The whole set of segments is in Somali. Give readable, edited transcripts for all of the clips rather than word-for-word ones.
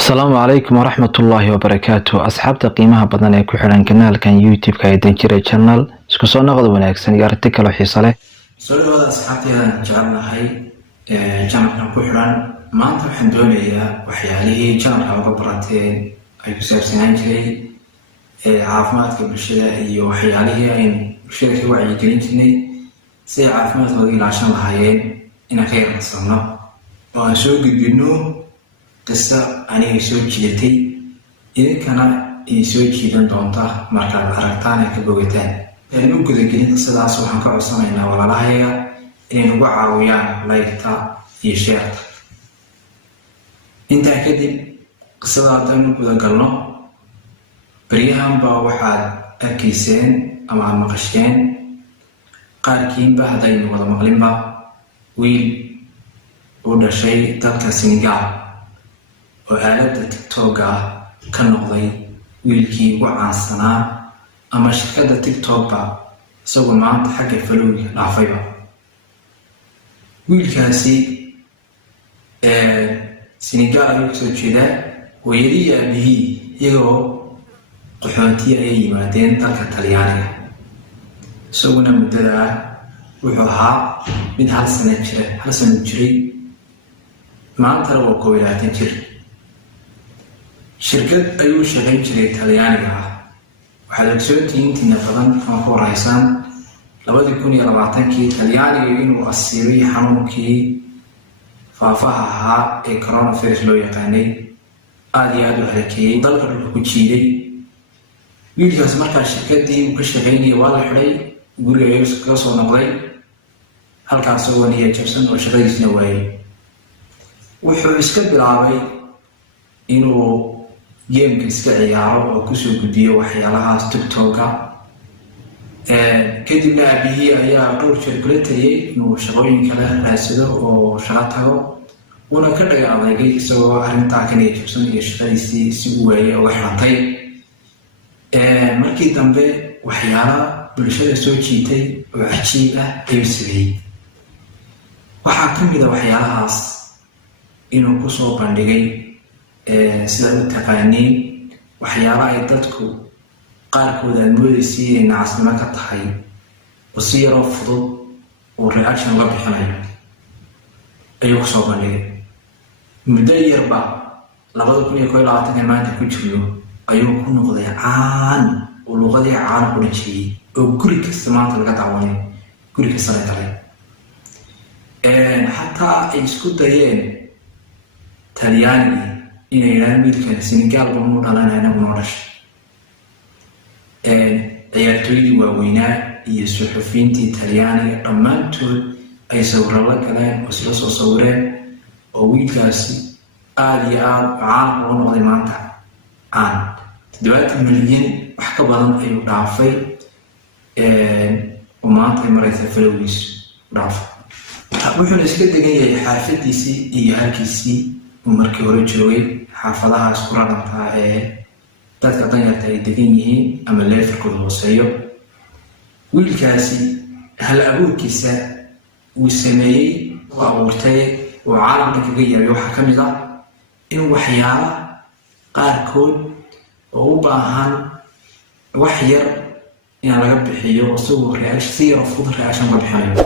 السلام عليكم ورحمة الله وبركاته أصحابتا قيمها بدن ee ku xiran kanaalkan YouTube-ka ee Danjire Channel isku soo noqdo wanaagsan iyo aragti kale xiiso leh soo dhawaada asxaabteedan jecelahay channelkan ku xiran maanta waxaan doonayaa waxyaalihii channelka uga barateen ay ku saabsanaan jiray caafimaadka bulshada iyo waxyaalihii ay bulshada ka wacyigelin jirnay si ay caafimaadkooda ilaashan lahaayeen inaan ka yarqasano oo aan soo gudbino qisa aniga soo jiidatay idinkana ay soo jiidan doonta markaad aragtaan ay ka bogataan aynu gudagelin qisadaas waxaan ka codsanaynaa walaalahayaga inay nagu caawiyaan like-ta iyo share-ta intaa kadib qisada haddaynu gudagalno baryahanba waxaad arkayseen ama aad maqasheen qaarkiinba haddaynu wada maqlinba wiil u dhashay dalka Senegal oo aaladda TikTok ka noqday wiilkii ugu caansanaa ama shirkadda TikTok isagoo maanta xagga falowga dhaafayba wiilkaasi Senegal ayuu kasoo jeedaa hooyadii iyo aabihii iyagoo qaxoontiya ay yimaadeen dalka Talyaaniga isaguna muddada wuxuu ahaa mid hal sano jiray maantana waa 21 jir shirkad ayuu shaqayn jiray Talyaaniga waxaad ogsoontihiin intiina badan ama ku warhaysaan 2020kii Talyaaniga inuu asiibay xanuunkii faafaha ahaa ee coronavirus loo yaqaanay aad iyo aad u halakeeyey dalka dhulka ku jiiday wiilkaas markaa shirkadii uu ka shaqaynayay waa la xidhay guriga ayuu kaga soo noqday halkaas oo niyad jabsan oo shaqadiisna waayay wuxuu iska bilaabay inuu game iska ciyaaro oo kusoo gudbiyo waxyaalahaas TikTok-ka kadibna aabihii ayaa dhowr jeer kula taliyay inuu shaqooyin kale raadsado oo shaqo tago una ka dhaga adeegay isagoo arrintaa ka niyad jabsan iyo shaqadiisii si u waayay uga xirantay markii dambe waxyaala bulshada soo jiitay oo cajiib ah ayuu sameeyey waxaa ka mid a waxyaalahaas inuu kusoo bandhigay sida u taqaaniin waxyaala ay dadku qaarkood aad moodaysay inay nacasnimo ka tahay oo si yaroo fudud oo reaction uga bixinayo ayuu kusoo bandhigay muddo yarba 2021 maanta ku jirno ayuu ku noqday caan oo luqadii caan ku dhajiyay oo guri kasta maanta laga daawanay guri kasta la galay xataa ay isku dayeen Talyaaniga inay yiraahdaan wiilkan Senegal buu dhalanayna buu dhashay ciyaartooydii waaweynaa iyo suxufiyiintii Talyaaniga dhammaantood ay sawirro la galeen oo isla soo sawireen oo wiilkaasi aad iyo aad caan ugu noqday maanta caan 70 milyan wax ka badan ayuu dhaafay oo maanta ay maraysa falowgiis dhaafay wuxuuna iska degan yahay xaafadiisii iyo halkiisii markii hore joogay xaafadahaas ku rarantaa ee dadka danyarta ay degan yihiin ama leefkooda hooseeyo wiilkaasi hal abuurkiisa uu sameeyey oo abuurtay oo caalamka kaga yaabay waxaa ka mid ah in waxyaala qaarkood oo u baahan wax yar in laga bixiyo isagoo reaction si yar fudud reaction ka bixinayo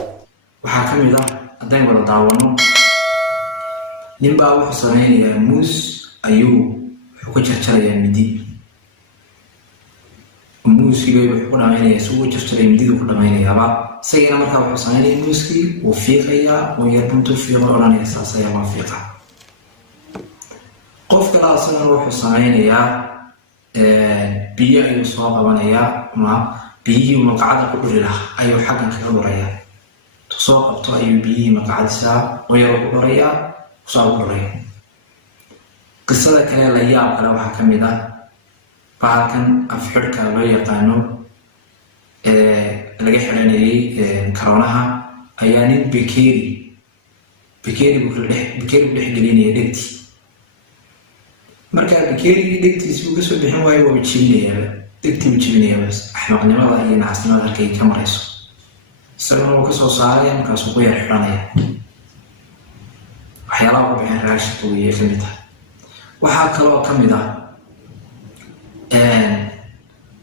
waxaa ka mid ah haddaynu wada daawano ninbaa wuxuu sameynayaa muus ayuu wuxuu ka jarjarayaa midi muuskii wuxuu ku dhamaynayaa si uu jarjaray midida ku dhamaynayaaba isagana markaa wuxuu sameynayaa muuskii wuu fiiqayaa oo yar buntu fiiqo odhanaya saas ayaa loo fiiqa qof kale asagana wuxuu sameynayaa biyo ayuu soo qabanayaa ama biyihii maqacada ku dhuri lahaa ayuu xaggan kaga dhurayaa soo qabto ayuu biyihii maqacadiisa oo yar ku dhurayaa صابرين قصة كلا لياب كلا وحكمنا بعدين أفحرك لو يقانو لقي حلني كرونها أياني بكيري بلح جليني دكتي مركا بكيري دكتي سوق سو بحن واي وبتشيلني دكتي بتشيلني بس إحنا قلنا ما هي نعسنا ذلك كم رئيس سلام وكسو صاري مكاسو قوي الحرانية waxyaalaha ku bixin raashidka iyo kamid ah waxaa kaloo ka mid ah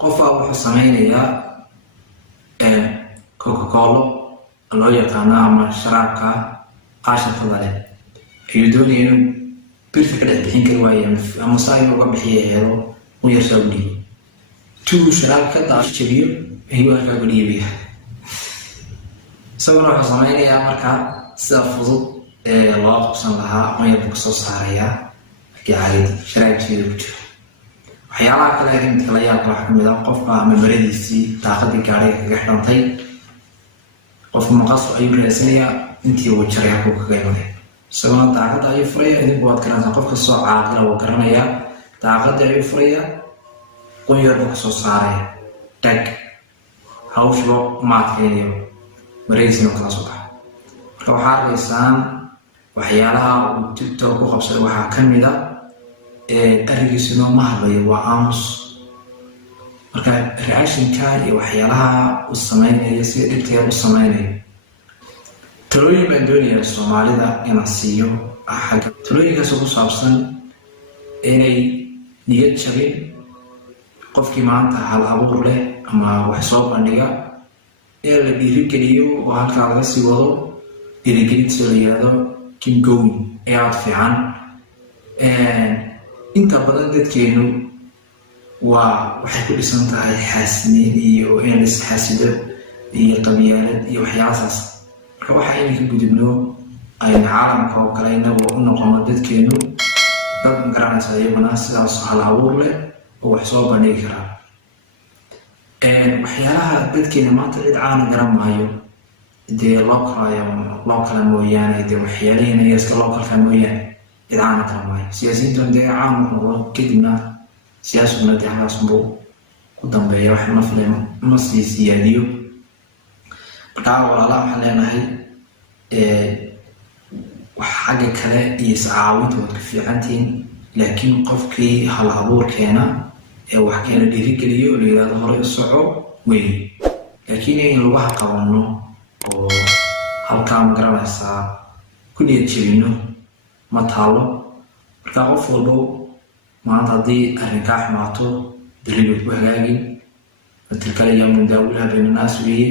qofaa wuxuu sameynayaa coca-cola loo yaqaano ama sharaabka aashatada leh ayuu doonaya inuu birta ka dhex bixin kari waaye ama saa inuu uga bixiya heedo u yarsaa u dhiibo tuu sharaab ka daafjabiyo ayuu halkaa uga dhiibaya isaguna wuxuu sameynayaa markaa sida fudud ee loo qabsan lahaa aqoonyarbu kasoo saarayaa markii caadadii sharaabkeeda ku jiro. waxyaalaha kale ee midka la yaabka waxaa kamid ah qofka ama maradiisii daaqadii gaadhiga kaga xidhantay qofka maqasu ayuu raasanayaa intii uu jaray halkuu kaga imanay isaguna daaqada ayuu furaya idinku waad garanaysaa qof kastoo caaqila wuu garanayaa daaqadii ayuu furaya aqoonyarbu kasoo saaraya dhag hawshba uma adkeynayo maradiisina kala soo baxa. marka waxaa arkaysaan waxyaalaha uu tiktok ku qabsaday waxaa kamid a arigiisuna ma hadlayo waa aamus. marka reactionka iyo waxyaalaha uu sameynayo sida dhibteeda u sameynayo talooyin baan doonayaa soomaalida inaan siiyo xagga talooyinkaas ku saabsan inay niyad jabin qofkii maanta hal abuur leh ama wax soo bandhiga ee la dhiirigeliyo oo halkaa laga sii wado dhiirigelinta la yihahdo keep going ee aada fiican. inta badan dadkeenu waxay ku dhisan tahay xaasiniin iyo in la isxaasido iyo qabyaalad iyo waxyaalahaas. marka waxa inay ka gudubno ayna caalamka oo kale inagu u noqono dadkeenu dad magaranaysa iyaguna sidaas hal abuur leh oo wax soo bandhigi karaa. waxyaalaha dadkeena maanta cid caana garan maayo dee loo kala mooyaane dee waxyaalihiina iyo iska loo kalkaa mooyaane cid caana garan maayo. siyaasiyiintan dee caan noqdo kadibna siyaasiguna dee halkaasunbuu ku dambeeya wax ma filay ma sii siyaadiyo. markaa walaalaha waxaan leenahay wax xagga kale iyo iscaawinta waad ka fiicantihiin laakiin qofkii hal abuurkeena ee wax keena dhiirigeliyo la yihahdo hore u soco wey. laakiin in lugaha qabanno oo halkaa ma garanaysaa ku niyad jebino ma taalo. markaa qof walbo maanta haddii arrinkaa xumaato dalibaad ku hagaagin tilkale yaa mundaawilha baynanaas weeye.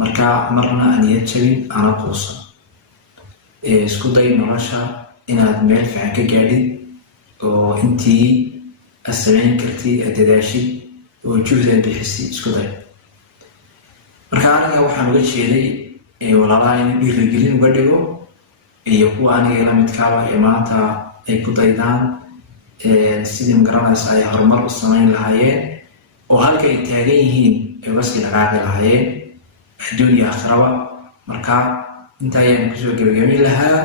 markaa marna niyad jabin ana quusan isku day nolosha inaad meel fiican ka gaadhid oo intii aad samayn kartid aad dadaashid oo juhdi aad bixisay isku day. marka aniga waxaan uga jeeday walaalaha in dhiirigelin uga dhigo iyo kuwa aniga la midkaaba iyo maanta ay ku daydaan sidii magaranaysa ay horumar u samayn lahaayeen oo halka ay taagan yihiin ay waskii dhaqaaqi lahaayeen adduun iyo aakhiraba. marka inta ayaan kusoo gabagabin lahaa.